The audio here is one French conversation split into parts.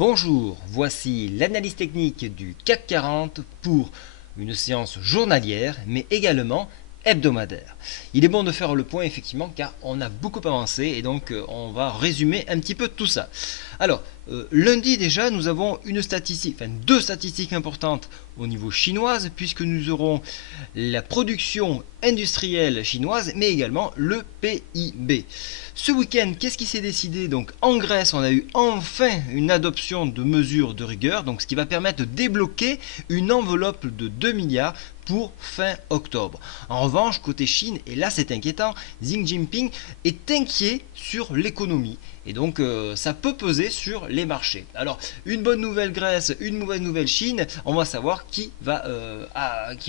Bonjour, voici l'analyse technique du CAC 40 pour une séance journalière mais également hebdomadaire. Il est bon de faire le point effectivement car on a beaucoup avancé et donc on va résumer un petit peu tout ça. Alors, lundi déjà nous avons une statistique, enfin deux statistiques importantes au niveau chinoise puisque nous aurons la production industrielle chinoise mais également le PIB. Ce week-end, qu'est-ce qui s'est décidé? Donc en Grèce, on a eu enfin une adoption de mesures de rigueur, donc ce qui va permettre de débloquer une enveloppe de 2 milliards pour fin octobre. En revanche, côté Chine, et là c'est inquiétant, Xi Jinping est inquiet sur l'économie. Et donc ça peut peser sur les marchés. Alors, une bonne nouvelle Grèce, une mauvaise nouvelle Chine, on va savoir qui va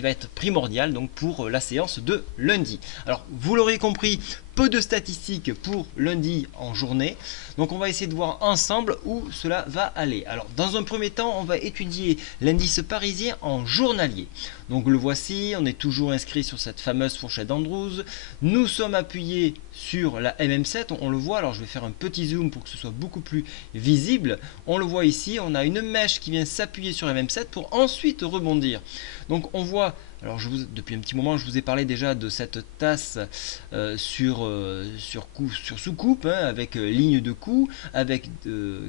être primordial donc, pour la séance de lundi. Alors, vous l'aurez compris, peu de statistiques pour lundi en journée. Donc on va essayer de voir ensemble où cela va aller. Alors dans un premier temps, on va étudier l'indice parisien en journalier. Donc le voici, on est toujours inscrit sur cette fameuse fourchette d'Andrews. Nous sommes appuyés sur la MM7, on le voit. Alors je vais faire un petit zoom pour que ce soit beaucoup plus visible. On le voit ici, on a une mèche qui vient s'appuyer sur MM7 pour ensuite rebondir. Donc on voit, alors depuis un petit moment je vous ai parlé déjà de cette tasse sur sous-coupe, hein, avec ligne de cou, avec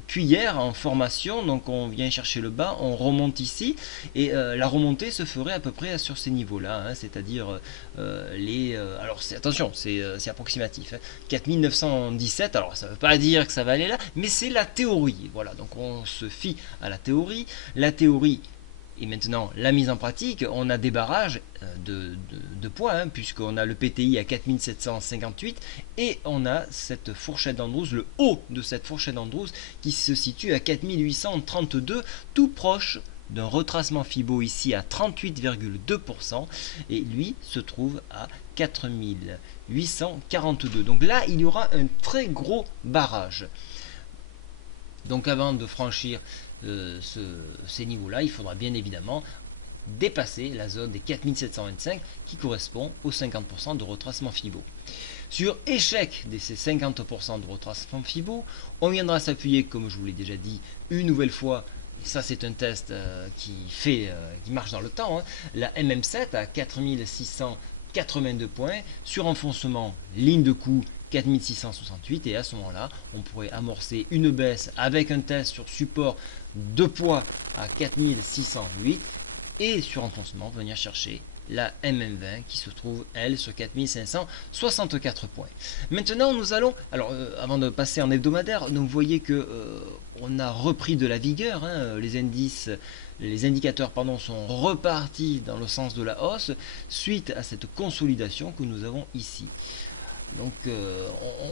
cuillère en formation. Donc on vient chercher le bas, on remonte ici et la remontée se ferait à peu près sur ces niveaux là, hein, c'est-à-dire alors attention, c'est approximatif, hein, 4917. Alors ça ne veut pas dire que ça va aller là, mais c'est la théorie. Voilà, donc on se fie à la théorie. La théorie et maintenant, la mise en pratique, on a des barrages de poids, hein, puisqu'on a le PTI à 4758 et on a cette fourchette d'Andrews, le haut de cette fourchette d'Andrews qui se situe à 4832, tout proche d'un retracement Fibo ici à 38,2% et lui se trouve à 4842. Donc là, il y aura un très gros barrage. Donc avant de franchir ces niveaux-là, il faudra bien évidemment dépasser la zone des 4725 qui correspond aux 50% de retracement Fibo. Sur échec de ces 50% de retracement Fibo, on viendra s'appuyer, comme je vous l'ai déjà dit, une nouvelle fois. Et ça c'est un test qui marche dans le temps, hein, la MM7 à 4682 points, sur enfoncement, ligne de coup 4668 et à ce moment là on pourrait amorcer une baisse avec un test sur support de poids à 4608 et sur enfoncement venir chercher la MM20 qui se trouve elle sur 4564 points. Maintenant nous allons, alors avant de passer en hebdomadaire, donc vous voyez que on a repris de la vigueur, hein, les indicateurs sont repartis dans le sens de la hausse suite à cette consolidation que nous avons ici. Donc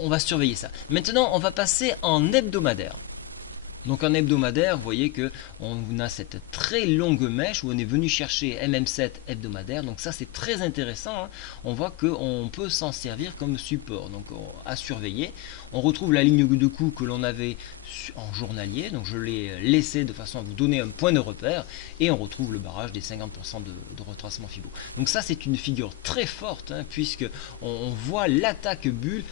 on va surveiller ça. Maintenant on va passer en hebdomadaire. Donc en hebdomadaire, vous voyez que on a cette très longue mèche où on est venu chercher MM7 hebdomadaire. Donc ça c'est très intéressant, hein. On voit qu'on peut s'en servir comme support. Donc à surveiller. On retrouve la ligne de coup que l'on avait en journalier. Donc je l'ai laissé de façon à vous donner un point de repère. Et on retrouve le barrage des 50% de retracement Fibo. Donc ça c'est une figure très forte, hein, puisque on voit l'attaque bulle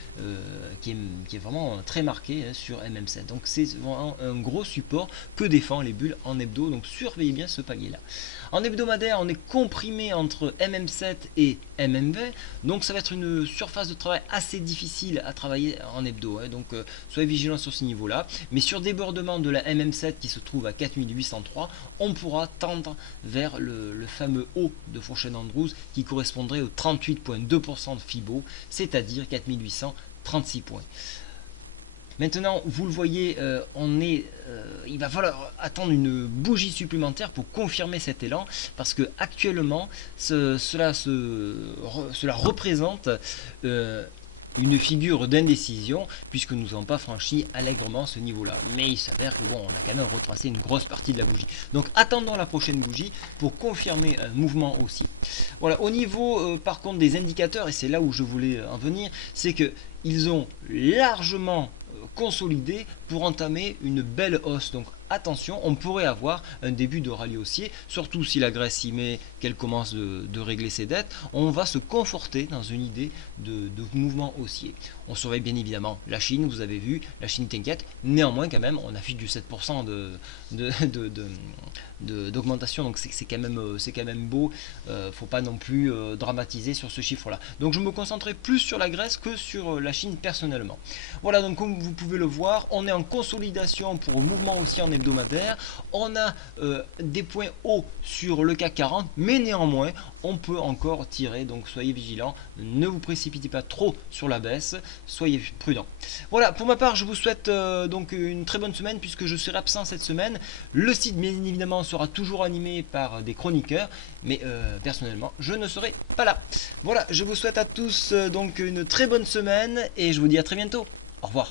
qui est vraiment très marquée, hein, sur MM7. Donc c'est vraiment un gros support que défend les bulles en hebdo, donc surveillez bien ce palier là. En hebdomadaire, on est comprimé entre MM7 et MM20, donc ça va être une surface de travail assez difficile à travailler en hebdo, hein, donc soyez vigilants sur ce niveau là, mais sur débordement de la MM7 qui se trouve à 4803, on pourra tendre vers le fameux haut de fourchette d'Andrews qui correspondrait au 38,2% de Fibo, c'est-à-dire 4836 points. Maintenant, vous le voyez, il va falloir attendre une bougie supplémentaire pour confirmer cet élan, parce que actuellement, cela représente une figure d'indécision, puisque nous n'avons pas franchi allègrement ce niveau-là. Mais il s'avère que bon, on a quand même retracé une grosse partie de la bougie. Donc attendons la prochaine bougie pour confirmer un mouvement aussi. Voilà, au niveau par contre des indicateurs, et c'est là où je voulais en venir, c'est que ils ont largement consolidé pour entamer une belle hausse. Donc attention, on pourrait avoir un début de rallye haussier, surtout si la Grèce y met qu'elle commence de régler ses dettes, on va se conforter dans une idée de mouvement haussier. On surveille bien évidemment la Chine, vous avez vu, la Chine t'inquiète, néanmoins quand même, on affiche du 7% d'augmentation, donc c'est quand même beau, faut pas non plus dramatiser sur ce chiffre-là. Donc je me concentrerai plus sur la Grèce que sur la Chine personnellement. Voilà, donc comme vous pouvez le voir, on est en consolidation pour le mouvement haussier en hebdomadaire. On a des points hauts sur le CAC 40, mais néanmoins, on peut encore tirer, donc soyez vigilants, ne vous précipitez pas trop sur la baisse, soyez prudents. Voilà, pour ma part, je vous souhaite donc une très bonne semaine puisque je serai absent cette semaine. Le site, bien évidemment, sera toujours animé par des chroniqueurs, mais personnellement, je ne serai pas là. Voilà, je vous souhaite à tous donc une très bonne semaine et je vous dis à très bientôt. Au revoir.